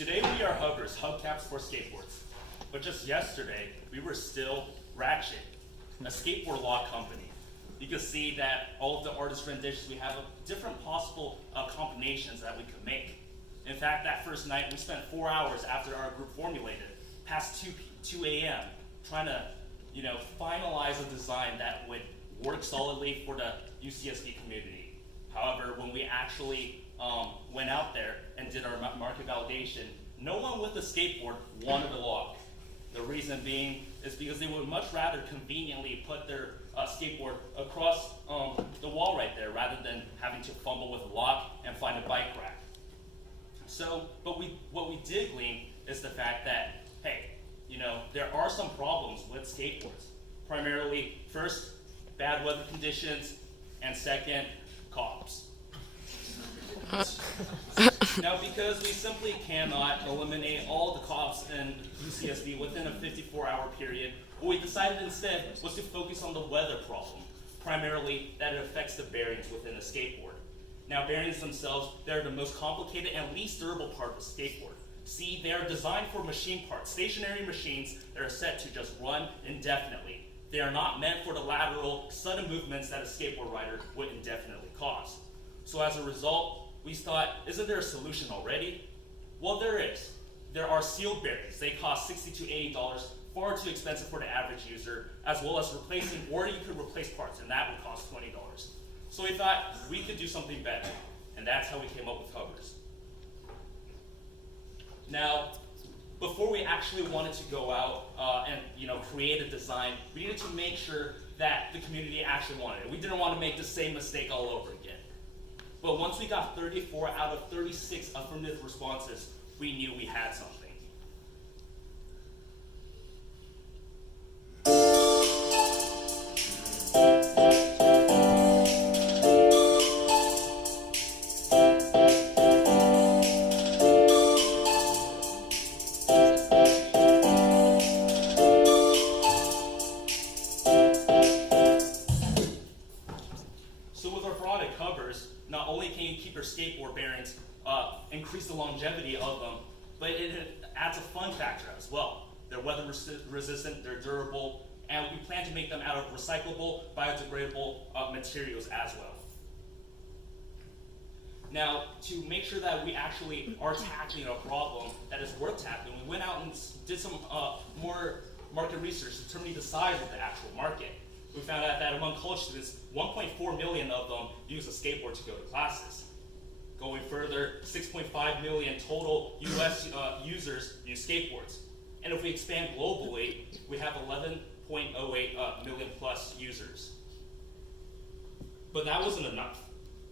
Today we are huggers, hubcaps for skateboards. But just yesterday, we were still Ratchet, a skateboard law company. You can see that all of the artist renditions, we have different possible combinations that we could make. In fact, that first night, we spent 4 hours after our group formulated, past 2 a.m., trying to finalize a design that would work solidly for the UCSD community. However, when we actually went out there and did our market validation, no one with a skateboard wanted a lock. The reason being is because they would much rather conveniently put their skateboard across the wall right there rather than having to fumble with a lock and find a bike rack. So, what we did glean is the fact that, hey, there are some problems with skateboards. Primarily, first, bad weather conditions, and second, cops. Now, because we simply cannot eliminate all the cops in UCSD within a 54-hour period, what we decided instead was to focus on the weather problem, primarily that it affects the bearings within a skateboard. Now, bearings themselves, they're the most complicated and least durable part of a skateboard. See, they are designed for machine parts, stationary machines that are set to just run indefinitely. They are not meant for the lateral, sudden movements that a skateboard rider would indefinitely cause. So as a result, we thought, isn't there a solution already? Well, there is. There are sealed bearings. They cost $60 to $80, far too expensive for the average user, as well as replacing, or you could replace parts, and that would cost $20. So we thought we could do something better, and that's how we came up with hovers. Now, before we actually wanted to go out and create a design, we needed to make sure that the community actually wanted it. We didn't want to make the same mistake all over again. But once we got 34 out of 36 affirmative responses, we knew we had something. Not only can you keep your skateboard bearings, increase the longevity of them, but it adds a fun factor as well. They're weather resistant, they're durable, and we plan to make them out of recyclable, biodegradable materials as well. Now, to make sure that we actually are tackling a problem that is worth tackling, we went out and did some more market research to determine the size of the actual market. We found out that among college students, 1.4 million of them use a skateboard to go to classes. Going further, 6.5 million total US users use skateboards. And if we expand globally, we have 11.08 million plus users. But that wasn't enough.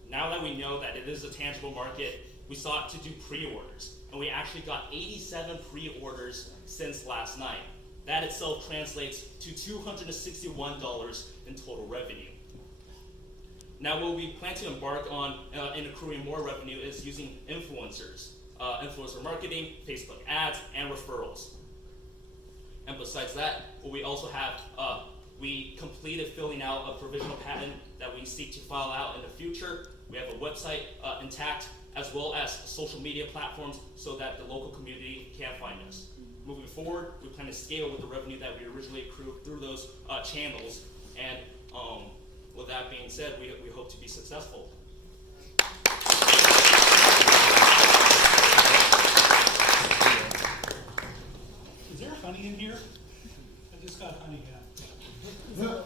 Now that we know that it is a tangible market, we sought to do pre-orders. And we actually got 87 pre-orders since last night. That itself translates to $261 in total revenue. Now, what we plan to embark on in accruing more revenue is using influencers, influencer marketing, Facebook ads, and referrals. And besides that, what we also have, we completed filling out a provisional patent that we seek to file out in the future. We have a website intact, as well as social media platforms so that the local community can find us. Moving forward, we plan to scale with the revenue that we originally accrued through those channels. And with that being said, we hope to be successful. Is there honey in here? I just got honey, yeah.